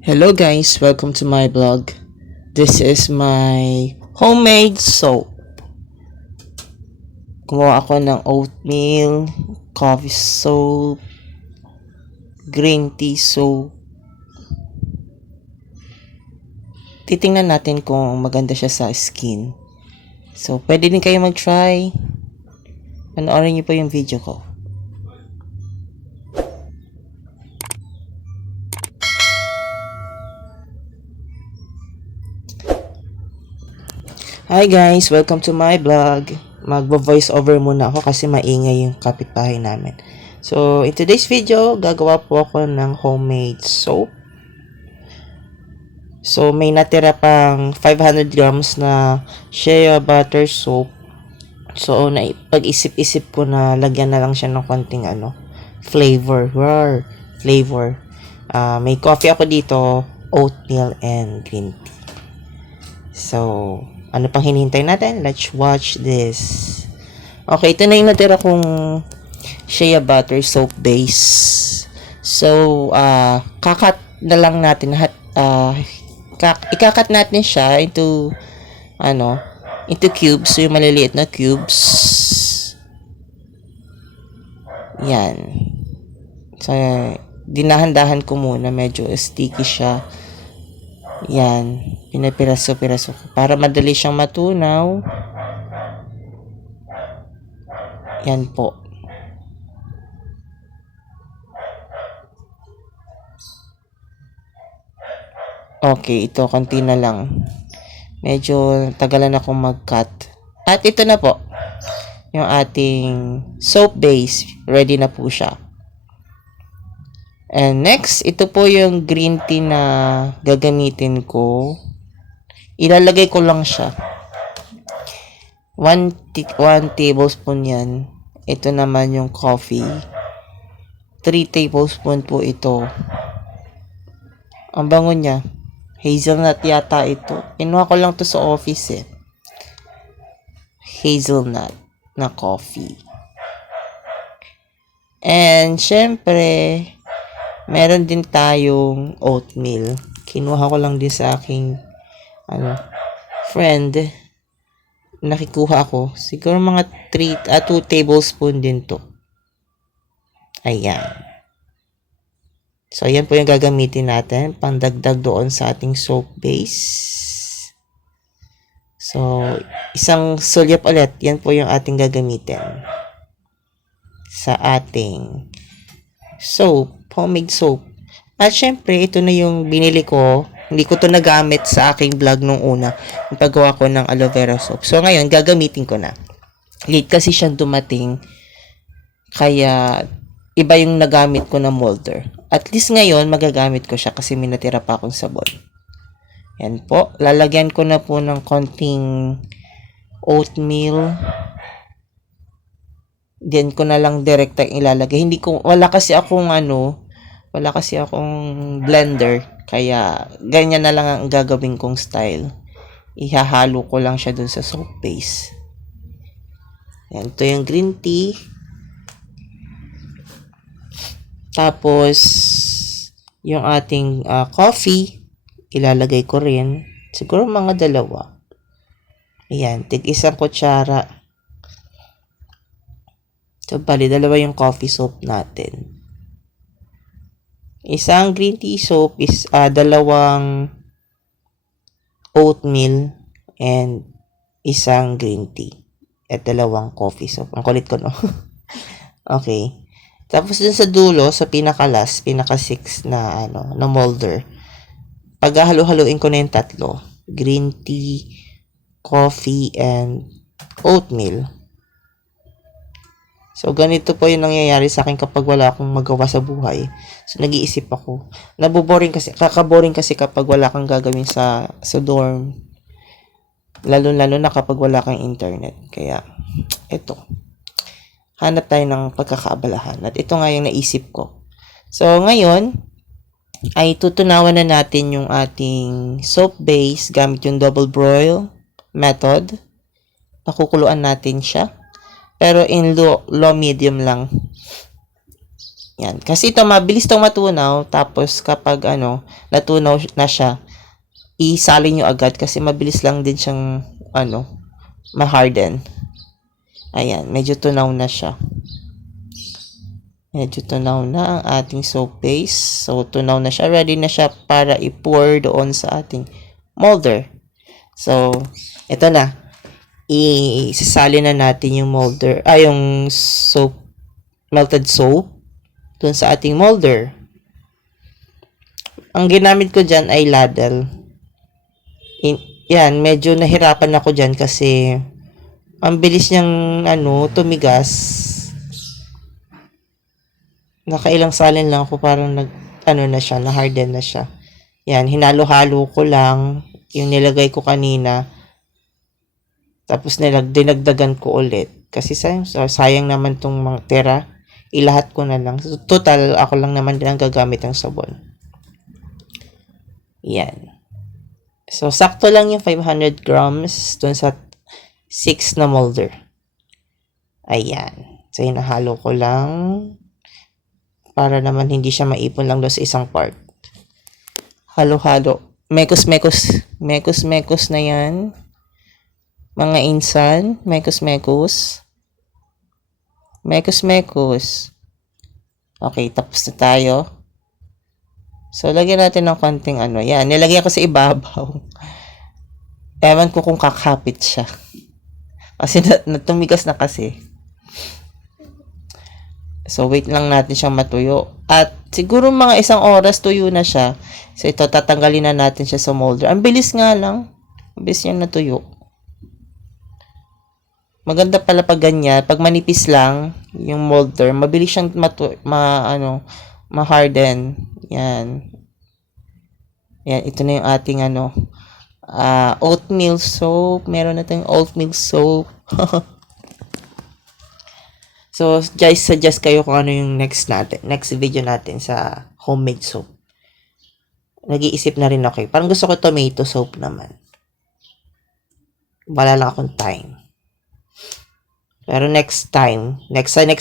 Hello guys, welcome to my blog. This is my homemade soap. Gumawa ako ng oatmeal, coffee soap, green tea soap. Titingnan natin kung maganda siya sa skin. So, pwede din kayo mag-try. Panoorin niyo po yung video ko. Hi guys, welcome to my vlog. Magvo-voice over muna ako kasi maingay yung kapitbahay namin. So, in today's video, gagawa po ako ng homemade soap. So, may natira pang 500 grams na shea butter soap. So, pag-isip-isip ko na lagyan na lang siya ng konting flavor. Flavor. May coffee ako dito, oatmeal and green tea. So, ano pang hinihintay natin? Let's watch this. Okay, ito na yung natira kong shea butter soap base. So, kakat na lang natin ikakat natin siya into cubes. So, yung maliliit na cubes. Yan. So, dinahan-dahan ko muna. Medyo sticky siya. Yan. Pinapiraso-piraso ko. Para madali siyang matunaw. Yan po. Okay, ito. Konti na lang. Medyo tagalan akong mag-cut. At ito na po. Yung ating soap base. Ready na po siya. And next, ito po yung green tea na gagamitin ko. Ilalagay ko lang siya. 1 tablespoon yan. Ito naman yung coffee. 3 tablespoon po ito. Ang bango niya. Hazelnut yata ito. Kinuha ko lang to sa office eh. Hazelnut na coffee. And syempre, meron din tayong oatmeal. Kinuha ko lang din sa aking friend. Nakikuha ako. Siguro mga 2 tablespoon din to. Ayan. So, ayan po yung gagamitin natin. Pandagdag doon sa ating soap base. So, isang sulyap ulit. Yan po yung ating gagamitin. Sa ating soap. Homemade soap. At syempre, ito na yung binili ko. Hindi ko to nagamit sa aking vlog nung una. Yung paggawa ko ng aloe vera soap. So, ngayon, gagamitin ko na. Late kasi siyang dumating. Kaya, iba yung nagamit ko na molder. At least ngayon, magagamit ko siya kasi may natira pa akong sabon. Yan po. Lalagyan ko na po ng konting oatmeal. Diyan ko na lang direkta ilalagay. Wala kasi akong blender. Kaya, ganyan na lang ang gagawin kong style. Ihahalo ko lang siya dun sa soap base. Yan, ito yung green tea. Tapos, yung ating coffee, ilalagay ko rin. Siguro mga 2. Ayan, tig-1 kutsara. So, bali, 2 yung coffee soap natin. Isang green tea soap is 2 oatmeal and isang green tea. At 2 coffee soap. Ang kulit ko, no? Okay. Tapos dun sa dulo, sa pinaka 6 na molder. Paghahalo-haluin ko na yung 3. Green tea, coffee, and oatmeal. So, ganito po yung nangyayari sa akin kapag wala akong magawa sa buhay. So, nag-iisip ako. Kakaboring kasi kapag wala kang gagawin sa dorm. Lalo-lalo na kapag wala kang internet. Kaya, ito. Hanap tayo ng pagkakaabalahan. At ito nga yung naisip ko. So, ngayon, ay tutunawan na natin yung ating soap base gamit yung double boil method. Pakukuluan natin siya. Pero in low medium lang. Yan. Kasi ito, mabilis itong matunaw. Tapos, kapag natunaw na siya, isalin nyo agad kasi mabilis lang din siyang, ma-harden. Ayan, medyo tunaw na siya. Medyo tunaw na ang ating soap base. So, tunaw na siya. Ready na siya para i-pour doon sa ating molder. So, ito na. Isasali na natin yung molder, yung soap, melted soap, doon sa ating molder. Ang ginamit ko dyan ay ladle. Yan, medyo nahirapan ako dyan kasi ang bilis niyang tumigas. Nakailang salin lang ako, parang na siya, na-harden na siya. Yan, hinalo-halo ko lang yung nilagay ko kanina. Tapos dinagdagan ko ulit. Kasi sayang naman tong mga tira. Ilahat ko na lang. So, total, ako lang naman din ang gagamit ng sabon. Yan. So, sakto lang yung 500 grams dun sa 6 na molder. Ayan. So, hinahalo ko lang para naman hindi siya maipon lang doon sa isang part. Halo-halo. Mekos-mekos. Mekos-mekos na yan. Mga insan. Mekos-mekos. Mekos-mekos. Okay, tapos na tayo. So, lagyan natin ng konting Yan, nilagyan ko sa ibabaw. Ewan ko kung kakapit siya. Kasi natumigas na kasi. So, wait lang natin siyang matuyo. At siguro mga 1 oras tuyo na siya. So, ito, tatanggalin na natin siya sa molder. Ang bilis nga lang. Ang bilis niyang natuyo. Maganda pala pag ganyan. Pag manipis lang yung molder, mabilis siyang ma-harden. Yan. Yan, ito na yung ating oatmeal soap. Meron na tayong oatmeal soap. So, guys, suggest kayo kung ano yung next video natin sa homemade soap. Nag-iisip na rin ako. Parang gusto ko tomato soap naman. Wala lang akong time. Pero next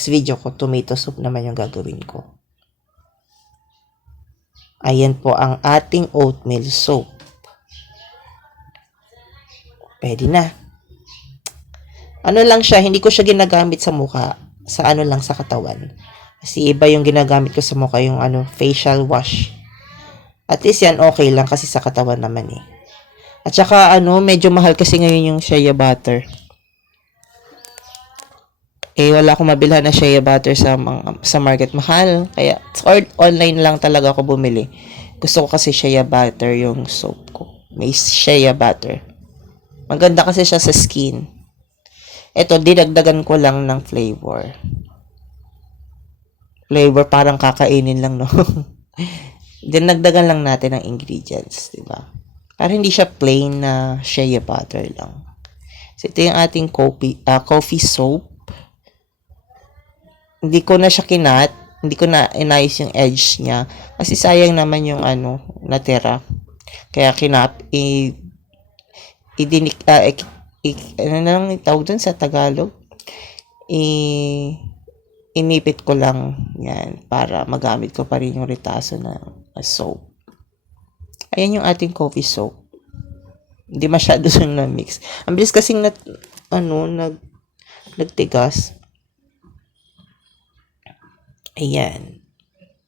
video ko, tomato soup naman yung gagawin ko. Ayan po ang ating oatmeal soap. Pwede na. Ano lang siya, hindi ko siya ginagamit sa mukha. Sa lang, sa katawan. Kasi iba yung ginagamit ko sa mukha, yung facial wash. At least yan, okay lang kasi sa katawan naman eh. At saka medyo mahal kasi ngayon yung shea butter. Wala akong mabilhan na shea butter sa market. Mahal. Kaya, online lang talaga ako bumili. Gusto ko kasi shea butter yung soap ko. May shea butter. Maganda kasi siya sa skin. Ito, dinagdagan ko lang ng flavor. Flavor, parang kakainin lang, no? Dinagdagan lang natin ng ingredients, di ba? Para hindi siya plain na shea butter lang. So, ito yung ating coffee soap. Hindi ko na siya kinat. Hindi ko na inayos yung edge niya. Kasi sayang naman yung natira. Kaya ano nang itawag dun sa Tagalog? Inipit ko lang yan para magamit ko pa rin yung retaso na soap. Ayan yung ating coffee soap. Hindi masyado siyang na-mix. Ang bilis kasing nagtigas. Ayan.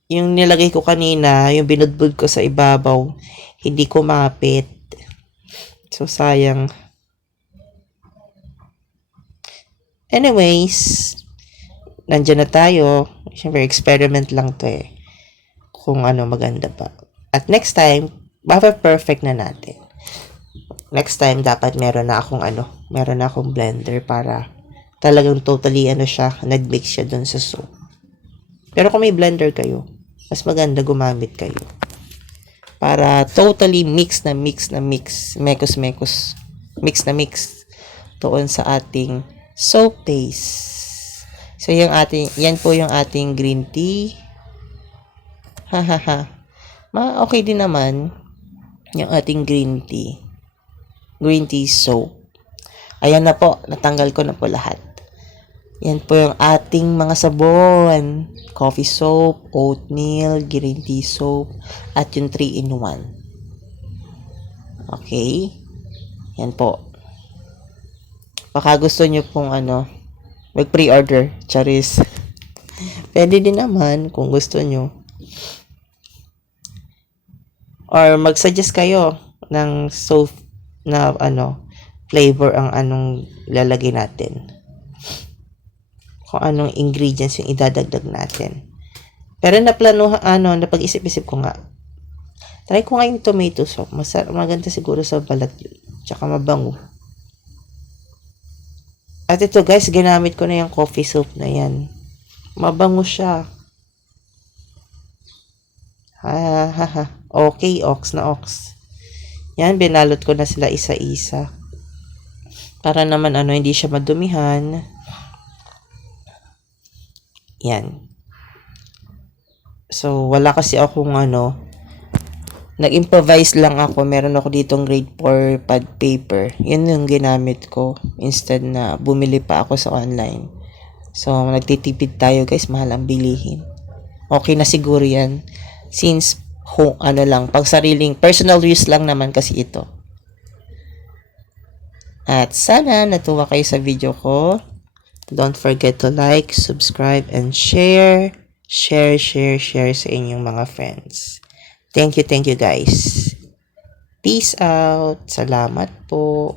Yung nilagay ko kanina, yung binudbud ko sa ibabaw, hindi ko mapit. So, sayang. Anyways, nandyan na tayo. Siyempre, experiment lang to eh. Kung maganda pa. At next time, perfect na natin. Next time, dapat meron na akong blender para talagang totally nag-mix siya dun sa soup. Pero kung may blender kayo, mas maganda gumamit kayo. Para totally mix, mekos, mix doon sa ating soap base. So, yan po yung ating green tea. Okay din naman yung ating green tea. Green tea soap. Ayan na po, natanggal ko na po lahat. Yan po yung ating mga sabon. Coffee soap, oatmeal, green tea soap, at yung 3-in-1. Okay? Yan po. Baka gusto nyo pong mag-pre-order. Charis. Pwede din naman kung gusto nyo. Or mag-suggest kayo ng soap na flavor ang anong lalagay natin. Kung anong ingredients yung idadagdag natin. Pero napag-isip-isip ko nga. Try ko nga yung tomato soup. Maganda siguro sa balat yun. Tsaka mabango. At ito guys, ginamit ko na yung coffee soap na yan. Mabango siya. Okay, ox na ox. Yan, binalot ko na sila isa-isa. Para naman hindi siya madumihan. Yan. So, wala kasi akong nag-improvise lang ako. Meron ako ditong grade 4 pad paper. Yun yung ginamit ko. Instead na bumili pa ako sa online. So, nagtitipid tayo guys. Mahal ang bilihin. Okay na siguro yan. Since, pag sariling, personal use lang naman kasi ito. At sana natuwa kayo sa video ko. Don't forget to like, subscribe, and share. Share sa inyong mga friends. Thank you guys. Peace out. Salamat po.